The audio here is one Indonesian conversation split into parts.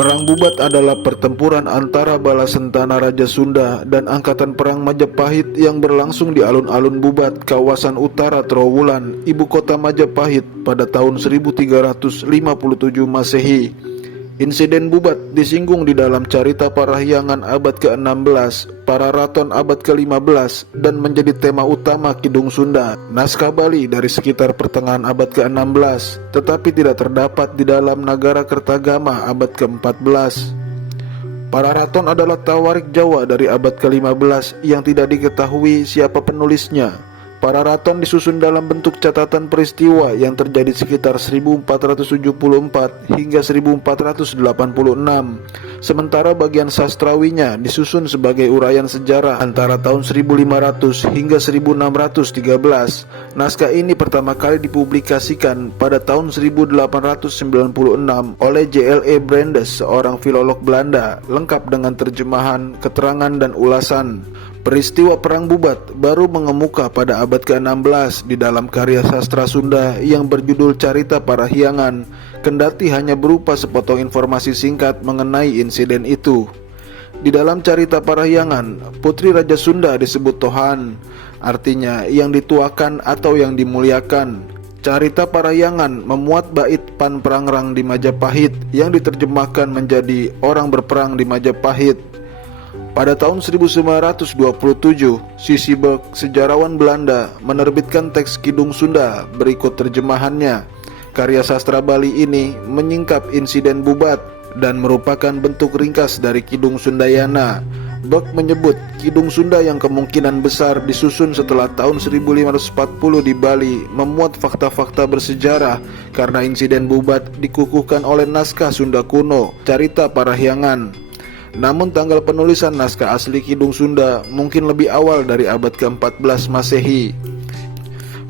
Perang Bubat adalah pertempuran antara bala sentana Raja Sunda dan Angkatan Perang Majapahit yang berlangsung di alun-alun Bubat, kawasan utara Trowulan, ibu kota Majapahit pada tahun 1357 Masehi. Insiden Bubat disinggung di dalam carita Parahyangan abad ke-16, Pararaton abad ke-15, dan menjadi tema utama Kidung Sunda, naskah Bali dari sekitar pertengahan abad ke-16, tetapi tidak terdapat di dalam Nagara Kertagama abad ke-14. Pararaton adalah tawarik Jawa dari abad ke-15 yang tidak diketahui siapa penulisnya. Pararaton disusun dalam bentuk catatan peristiwa yang terjadi sekitar 1474 hingga 1486. Sementara bagian sastrawinya disusun sebagai uraian sejarah antara tahun 1500 hingga 1613. Naskah ini pertama kali dipublikasikan pada tahun 1896 oleh J.L.E. Brandes, seorang filolog Belanda, lengkap dengan terjemahan, keterangan, dan ulasan. Peristiwa Perang Bubat baru mengemuka pada abad ke-16 di dalam karya sastra Sunda yang berjudul Carita Parahyangan, kendati hanya berupa sepotong informasi singkat mengenai insiden itu. Di dalam Carita Parahyangan, Putri Raja Sunda disebut Tohan, artinya yang dituakan atau yang dimuliakan. Carita Parahyangan memuat bait Pan Prangrang di Majapahit yang diterjemahkan menjadi Orang Berperang di Majapahit. Pada tahun 1927, Sissyberg, sejarawan Belanda, menerbitkan teks Kidung Sunda berikut terjemahannya. Karya sastra Bali ini menyingkap insiden Bubat dan merupakan bentuk ringkas dari Kidung Sundayana. Berg menyebut Kidung Sunda yang kemungkinan besar disusun setelah tahun 1540 di Bali memuat fakta-fakta bersejarah karena insiden Bubat dikukuhkan oleh naskah Sunda kuno, Carita Parahyangan. Namun tanggal penulisan naskah asli Kidung Sunda mungkin lebih awal dari abad ke-14 Masehi.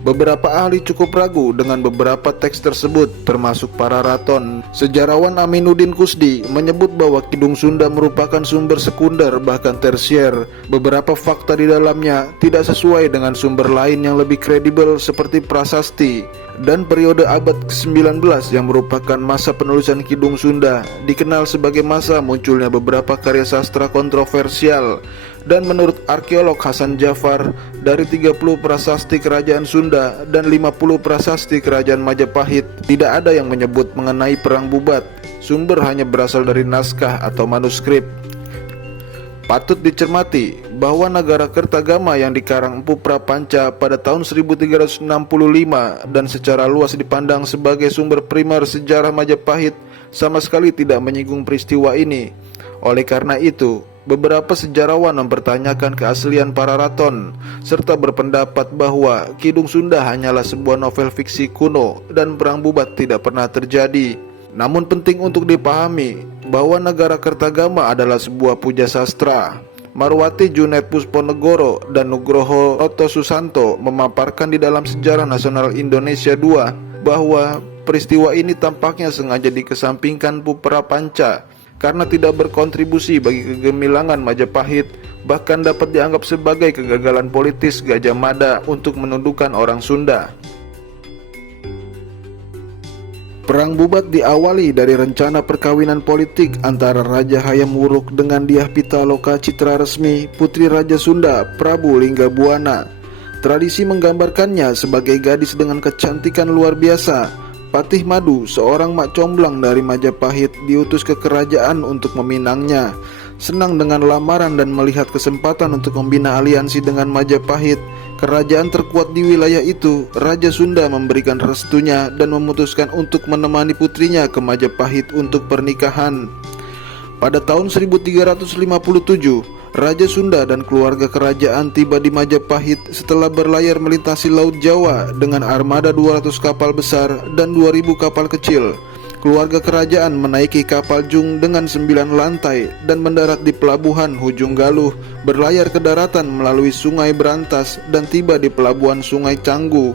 Beberapa ahli cukup ragu dengan beberapa teks tersebut, termasuk Pararaton. Sejarawan Aminuddin Kusdi menyebut bahwa Kidung Sunda merupakan sumber sekunder bahkan tersier. Beberapa fakta di dalamnya tidak sesuai dengan sumber lain yang lebih kredibel seperti prasasti. Dan periode abad ke-19 yang merupakan masa penulisan Kidung Sunda dikenal sebagai masa munculnya beberapa karya sastra kontroversial. Dan menurut arkeolog Hasan Jafar, dari 30 prasasti kerajaan Sunda dan 50 prasasti kerajaan Majapahit, tidak ada yang menyebut mengenai Perang Bubat. Sumber hanya berasal dari naskah atau manuskrip. Patut dicermati bahwa Nagara Kertagama yang dikarang Empu Prapanca pada tahun 1365 dan secara luas dipandang sebagai sumber primer sejarah Majapahit sama sekali tidak menyinggung peristiwa ini. Oleh karena itu, beberapa sejarawan mempertanyakan keaslian Pararaton serta berpendapat bahwa Kidung Sunda hanyalah sebuah novel fiksi kuno dan Perang Bubat tidak pernah terjadi. Namun penting untuk dipahami bahwa Nagara Kertagama adalah sebuah puja sastra. Marwati Junet Pusponegoro dan Nugroho Oto Susanto memaparkan di dalam Sejarah Nasional Indonesia II bahwa peristiwa ini tampaknya sengaja dikesampingkan Empu Prapanca karena tidak berkontribusi bagi kegemilangan Majapahit, bahkan dapat dianggap sebagai kegagalan politis Gajah Mada untuk menundukkan orang Sunda. Perang Bubat diawali dari rencana perkawinan politik antara Raja Hayam Wuruk dengan Dyah Pitaloka Citra Resmi, putri Raja Sunda Prabu Linggabuana. Tradisi menggambarkannya sebagai gadis dengan kecantikan luar biasa. Patih Madu, seorang mak comblang dari Majapahit, diutus ke kerajaan untuk meminangnya. Senang dengan lamaran dan melihat kesempatan untuk membina aliansi dengan Majapahit, kerajaan terkuat di wilayah itu, Raja Sunda memberikan restunya dan memutuskan untuk menemani putrinya ke Majapahit untuk pernikahan. Pada tahun 1357, Raja Sunda dan keluarga kerajaan tiba di Majapahit setelah berlayar melintasi Laut Jawa dengan armada 200 kapal besar dan 2000 kapal kecil. Keluarga kerajaan menaiki kapal jung dengan 9 lantai dan mendarat di pelabuhan Hujung Galuh, berlayar ke daratan melalui Sungai Berantas dan tiba di pelabuhan Sungai Canggu.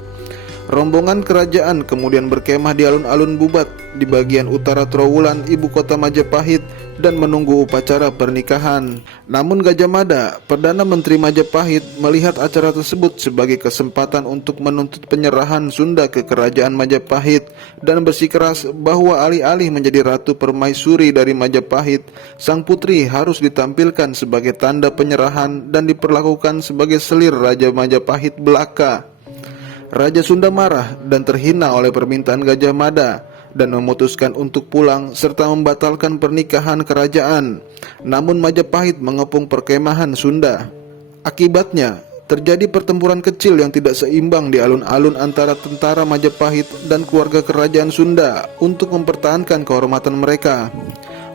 Rombongan kerajaan kemudian berkemah di alun-alun Bubat di bagian utara Trowulan, ibu kota Majapahit, dan menunggu upacara pernikahan. Namun Gajah Mada, Perdana Menteri Majapahit, melihat acara tersebut sebagai kesempatan untuk menuntut penyerahan Sunda ke Kerajaan Majapahit dan bersikeras bahwa alih-alih menjadi Ratu Permaisuri dari Majapahit, sang putri harus ditampilkan sebagai tanda penyerahan dan diperlakukan sebagai selir Raja Majapahit belaka. Raja Sunda marah dan terhina oleh permintaan Gajah Mada dan memutuskan untuk pulang serta membatalkan pernikahan kerajaan. Namun Majapahit mengepung perkemahan Sunda. Akibatnya, terjadi pertempuran kecil yang tidak seimbang di alun-alun antara tentara Majapahit dan keluarga kerajaan Sunda untuk mempertahankan kehormatan mereka.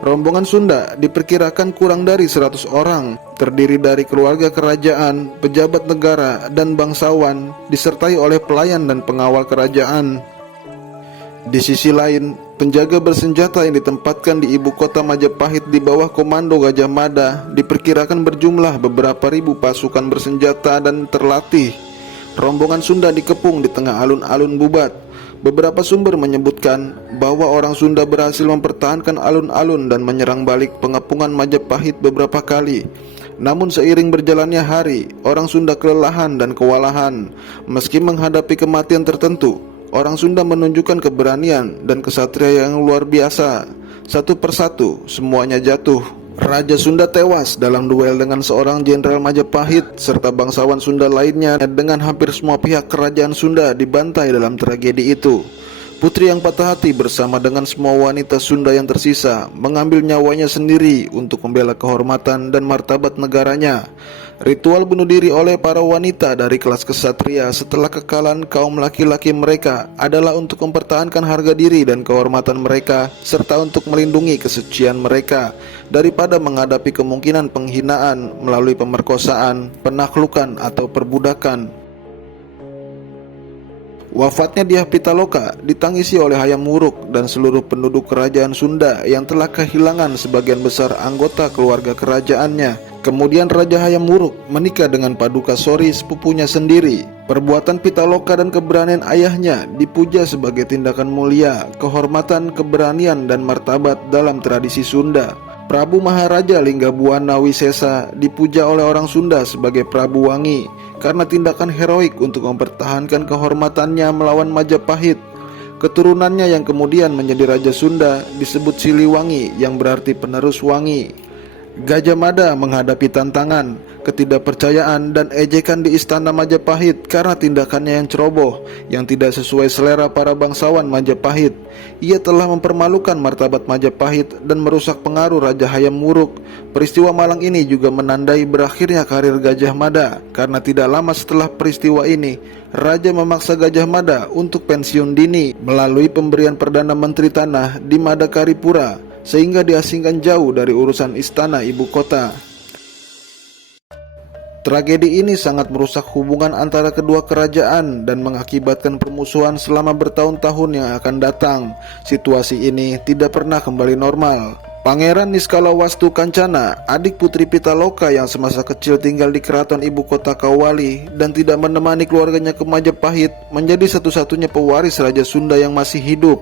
Rombongan Sunda diperkirakan kurang dari 100 orang, terdiri dari keluarga kerajaan, pejabat negara, dan bangsawan, disertai oleh pelayan dan pengawal kerajaan. Di sisi lain, penjaga bersenjata yang ditempatkan di ibu kota Majapahit di bawah komando Gajah Mada diperkirakan berjumlah beberapa ribu pasukan bersenjata dan terlatih. Rombongan Sunda dikepung di tengah alun-alun Bubat. Beberapa sumber menyebutkan bahwa orang Sunda berhasil mempertahankan alun-alun dan menyerang balik pengepungan Majapahit beberapa kali. Namun seiring berjalannya hari, orang Sunda kelelahan dan kewalahan. Meski menghadapi kematian tertentu, orang Sunda menunjukkan keberanian dan kesatria yang luar biasa. Satu persatu, semuanya jatuh. Raja Sunda tewas dalam duel dengan seorang jenderal Majapahit serta bangsawan Sunda lainnya, dengan hampir semua pihak kerajaan Sunda dibantai dalam tragedi itu. Putri yang patah hati bersama dengan semua wanita Sunda yang tersisa mengambil nyawanya sendiri untuk membela kehormatan dan martabat negaranya. Ritual bunuh diri oleh para wanita dari kelas kesatria setelah kekalahan kaum laki-laki mereka adalah untuk mempertahankan harga diri dan kehormatan mereka, serta untuk melindungi kesucian mereka daripada menghadapi kemungkinan penghinaan melalui pemerkosaan, penaklukan, atau perbudakan. Wafatnya Dyah Pitaloka ditangisi oleh Hayam Wuruk dan seluruh penduduk kerajaan Sunda yang telah kehilangan sebagian besar anggota keluarga kerajaannya. Kemudian Raja Hayam Wuruk menikah dengan Paduka Sori, sepupunya sendiri. Perbuatan Pitaloka dan keberanian ayahnya dipuja sebagai tindakan mulia, kehormatan, keberanian, dan martabat dalam tradisi Sunda. Prabu Maharaja Linggabuana Wisesa dipuja oleh orang Sunda sebagai Prabu Wangi karena tindakan heroik untuk mempertahankan kehormatannya melawan Majapahit. Keturunannya yang kemudian menjadi Raja Sunda disebut Siliwangi, yang berarti penerus wangi. Gajah Mada menghadapi tantangan, ketidakpercayaan, dan ejekan di istana Majapahit karena tindakannya yang ceroboh, yang tidak sesuai selera para bangsawan Majapahit. Ia telah mempermalukan martabat Majapahit dan merusak pengaruh Raja Hayam Wuruk. Peristiwa malang ini juga menandai berakhirnya karir Gajah Mada, karena tidak lama setelah peristiwa ini, Raja memaksa Gajah Mada untuk pensiun dini melalui pemberian Perdana Menteri Tanah di Madakaripura, sehingga diasingkan jauh dari urusan istana ibu kota. Tragedi ini sangat merusak hubungan antara kedua kerajaan dan mengakibatkan permusuhan selama bertahun-tahun yang akan datang. Situasi ini tidak pernah kembali normal. Pangeran Niskalawastu Kancana, adik putri Pitaloka yang semasa kecil tinggal di keraton ibu kota Kawali dan tidak menemani keluarganya ke Majapahit, menjadi satu-satunya pewaris Raja Sunda yang masih hidup.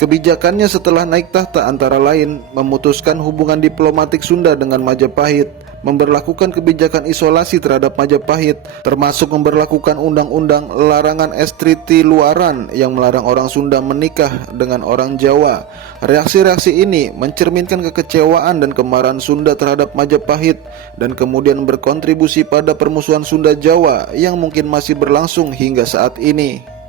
Kebijakannya setelah naik tahta antara lain memutuskan hubungan diplomatik Sunda dengan Majapahit, memberlakukan kebijakan isolasi terhadap Majapahit, termasuk memberlakukan undang-undang larangan estriti luaran yang melarang orang Sunda menikah dengan orang Jawa. Reaksi-reaksi ini mencerminkan kekecewaan dan kemarahan Sunda terhadap Majapahit dan kemudian berkontribusi pada permusuhan Sunda Jawa yang mungkin masih berlangsung hingga saat ini.